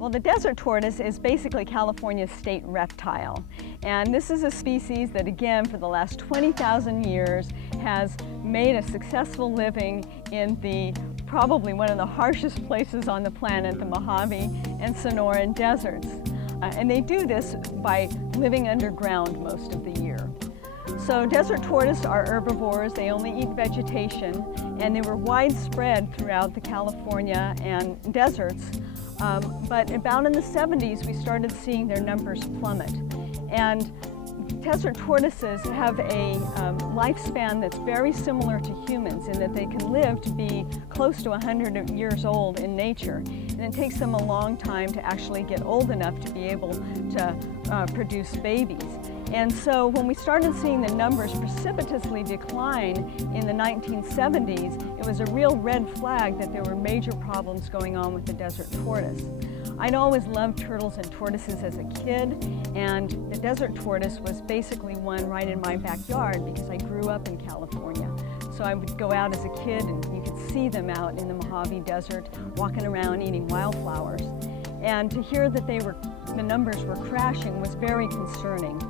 Well, the desert tortoise is basically California's state reptile. And this is a species that, again, for the last 20,000 years has made a successful living in probably one of the harshest places on the planet, the Mojave and Sonoran deserts. And they do this by living underground most of the year. So desert tortoise are herbivores. They only eat vegetation, and they were widespread throughout the California and deserts. But about in the 70s, we started seeing their numbers plummet. And desert tortoises have a lifespan that's very similar to humans in that they can live to be close to 100 years old in nature. And it takes them a long time to actually get old enough to be able to produce babies. And so when we started seeing the numbers precipitously decline in the 1970s, it was a real red flag that there were major problems going on with the desert tortoise. I'd always loved turtles and tortoises as a kid, and the desert tortoise was basically one right in my backyard because I grew up in California. So I would go out as a kid and you could see them out in the Mojave Desert walking around eating wildflowers. And to hear that the numbers were crashing was very concerning.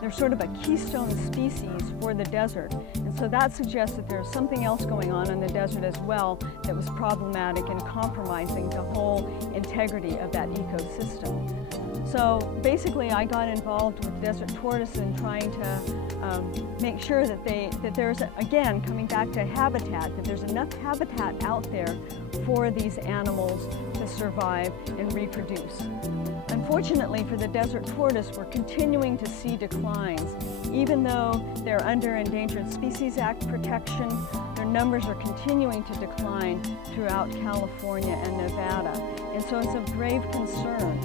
They're sort of a keystone species for the desert, and so that suggests that there's something else going on in the desert as well that was problematic and compromising the whole integrity of that ecosystem. So basically I got involved with desert tortoise in trying to make sure that there's, again, coming back to habitat, that there's enough habitat out there for these animals to survive and reproduce. Unfortunately for the desert tortoise, we're continuing to see declines. Even though they're under Endangered Species Act protection, their numbers are continuing to decline throughout California and Nevada. And so it's of grave concern.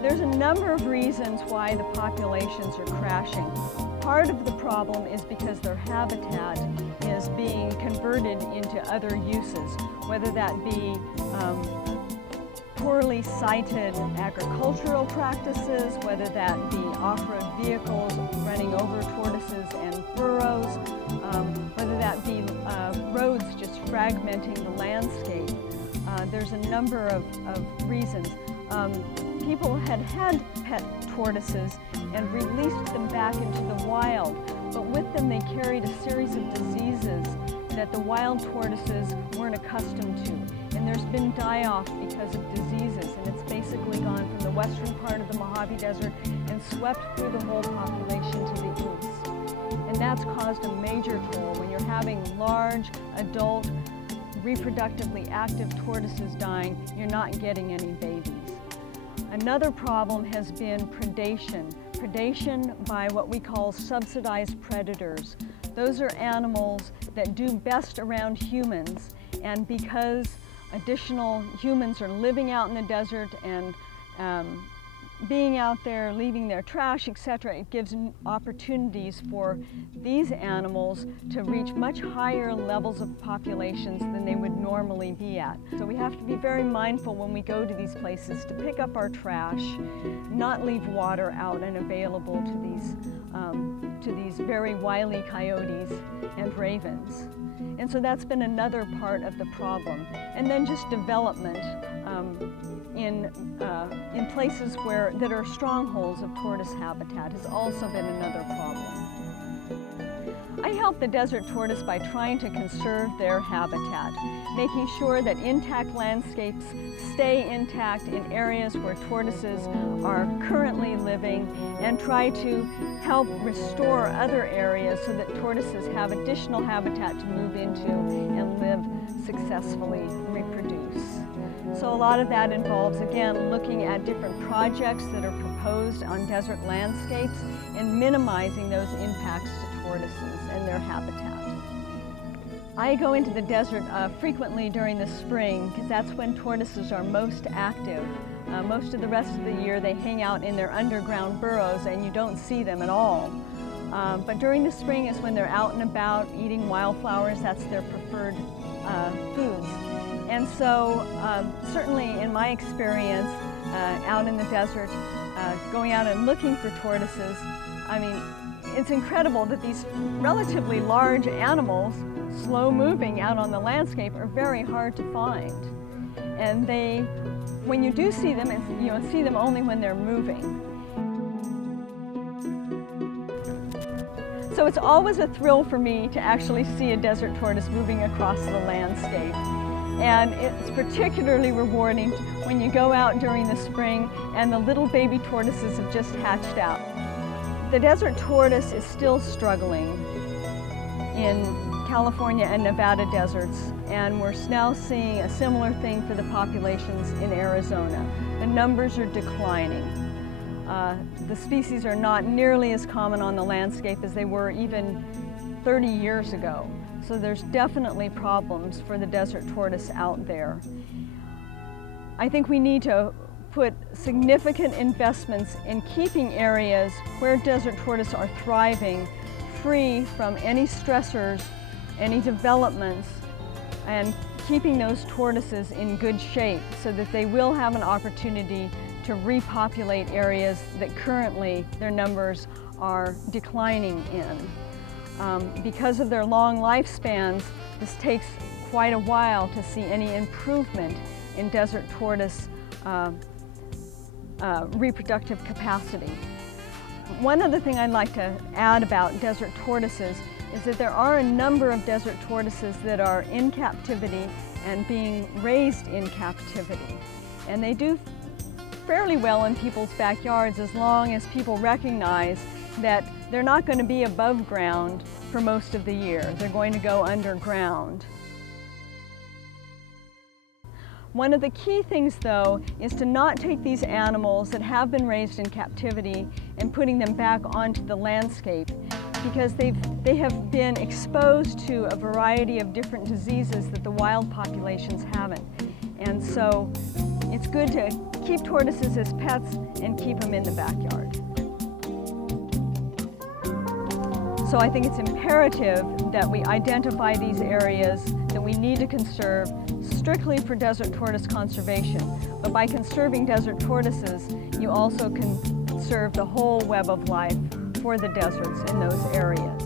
There's a number of reasons why the populations are crashing. Part of the problem is because their habitat is being converted into other uses, whether that be poorly sited agricultural practices, whether that be off-road vehicles running over tortoises and burrows, whether that be roads just fragmenting the landscape. There's a number of reasons. People had pet tortoises and released them back into the wild, but with them they carried a series of diseases that the wild tortoises weren't accustomed to. And there's been die-off because of diseases, and it's basically gone from the western part of the Mojave Desert and swept through the whole population to the east. And that's caused a major toll. When you're having large, adult, reproductively active tortoises dying, you're not getting any babies. Another problem has been predation. Predation by what we call subsidized predators. Those are animals that do best around humans, and because additional humans are living out in the desert and being out there, leaving their trash, etc., it gives opportunities for these animals to reach much higher levels of populations than they would normally be at. So we have to be very mindful when we go to these places to pick up our trash, not leave water out and available to these very wily coyotes and ravens. And so that's been another part of the problem. And then just development in places that are strongholds of tortoise habitat has also been another problem. I help the desert tortoise by trying to conserve their habitat, making sure that intact landscapes stay intact in areas where tortoises are currently living, and try to help restore other areas so that tortoises have additional habitat to move into and live successfully, reproduce. So a lot of that involves, again, looking at different projects that are proposed on desert landscapes and minimizing those impacts to tortoises and their habitat. I go into the desert frequently during the spring because that's when tortoises are most active. Most of the rest of the year they hang out in their underground burrows and you don't see them at all. But during the spring is when they're out and about eating wildflowers. That's their preferred foods. And so certainly in my experience out in the desert, going out and looking for tortoises, I mean, it's incredible that these relatively large animals, slow moving out on the landscape, are very hard to find. And they When you do see them, you see them only when they're moving. So it's always a thrill for me to actually see a desert tortoise moving across the landscape. And it's particularly rewarding when you go out during the spring and the little baby tortoises have just hatched out. The desert tortoise is still struggling in California and Nevada deserts, and we're now seeing a similar thing for the populations in Arizona. The numbers are declining. The species are not nearly as common on the landscape as they were even 30 years ago. So there's definitely problems for the desert tortoise out there. I think we need to put significant investments in keeping areas where desert tortoise are thriving free from any stressors, any developments, and keeping those tortoises in good shape so that they will have an opportunity to repopulate areas that currently their numbers are declining in. Because of their long lifespans, this takes quite a while to see any improvement in desert tortoise reproductive capacity. One other thing I'd like to add about desert tortoises is that there are a number of desert tortoises that are in captivity and being raised in captivity. And they do fairly well in people's backyards as long as people recognize that they're not going to be above ground for most of the year. They're going to go underground. One of the key things, though, is to not take these animals that have been raised in captivity and putting them back onto the landscape, because they have been exposed to a variety of different diseases that the wild populations haven't. And so it's good to keep tortoises as pets and keep them in the backyard. So I think it's imperative that we identify these areas that we need to conserve strictly for desert tortoise conservation. But by conserving desert tortoises, you also can conserve the whole web of life for the deserts in those areas.